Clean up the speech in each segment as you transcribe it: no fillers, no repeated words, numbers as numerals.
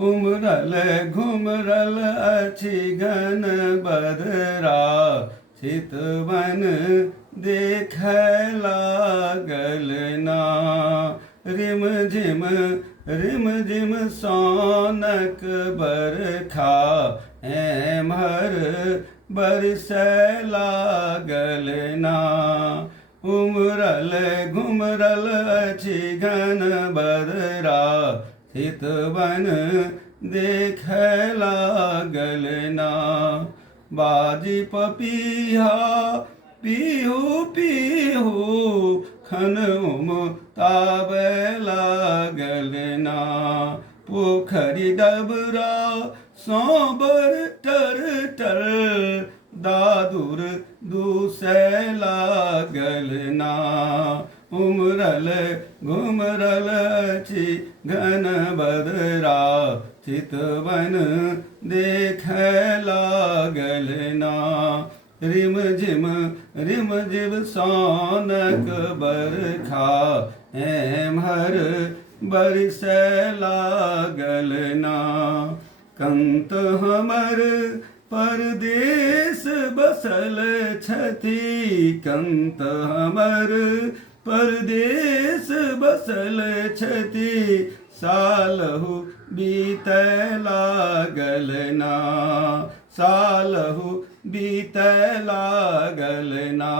उमरल घुमरल अछि घन बदरा, चितवन देखय लागल ना। रिम झिम सोनक बरखा, एम्हर बरसय लागल ना। उमरल घुमरल अछि घन बदरा, चितवन देखय लागल ना। बाजी पपीहा पीहू पीहू, खन उमताबय लागल ना। पोखरि डबरा सोबर टर टर, दादुर दूसय लागल ना। उमरल घुमरल अछि घन बदरा, चितवन देखय लागल ना। रिम झिम सोनक बरखा, एम्हर बरसय लागल ना। कंत हमर परदेस बसल छथि, कंत हमर परदेस बसल छथि। सालहु बीतय लागल ना, सालहु बीतय लागल ना।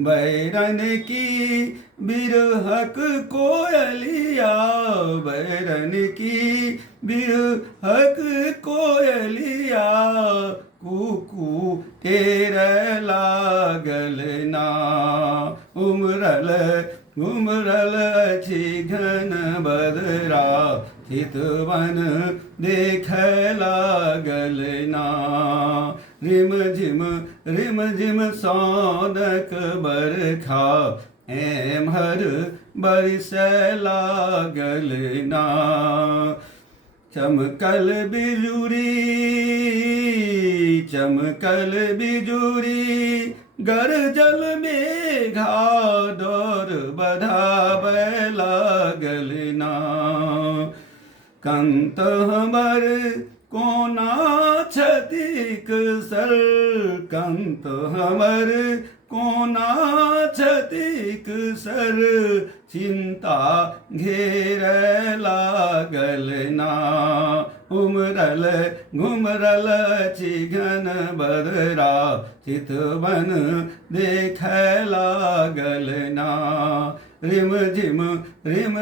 बैरन की बिरहक कोयलिया, बैरन की बिरहक कोयलिया, कूकू टेरय लागल ना। उमरल घुमरल अछि घन बदरा, चितवन देखय लागल ना। रिम झिम सोनक बरखा, एम्हर बरसय लागल ना। चमकल बिजुरी, गरजल मेघा, डोर बधाबय लागल ना। कंत हमर कोना छथिक सर, कंत हमर कोना छथिक सर। चिंता घेरय लागल ना। उमरल घुमरल अछि घन बदरा, चितवन देखय लागल ना। रिम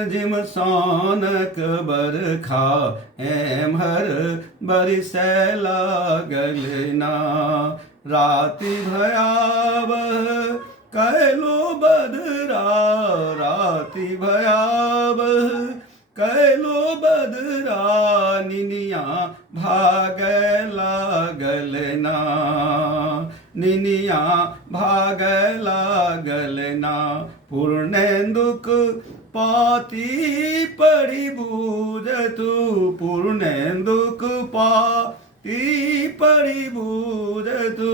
झिम सोनक बरखा, एम्हर बरसय लागल ना। राति भयावह कैलो बदरा, राति भयावह कैलो बदरा। निनिया भागय लागल ना, निनिया भागय लागल ना। पूर्णेन्दुक पाती पड़ि बूझतु, पूर्णेन्दुक पाती पड़ि बूझतु।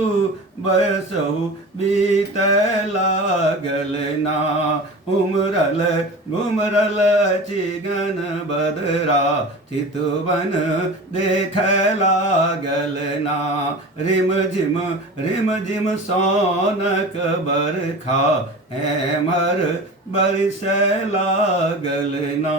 बयसहु बीतय लागल ना। उमरल घुमरल अछि घन बदरा, चितवन देखय लागल ना। रिम झिम सोनक बरखा, एम्हर बरसय लागल ना।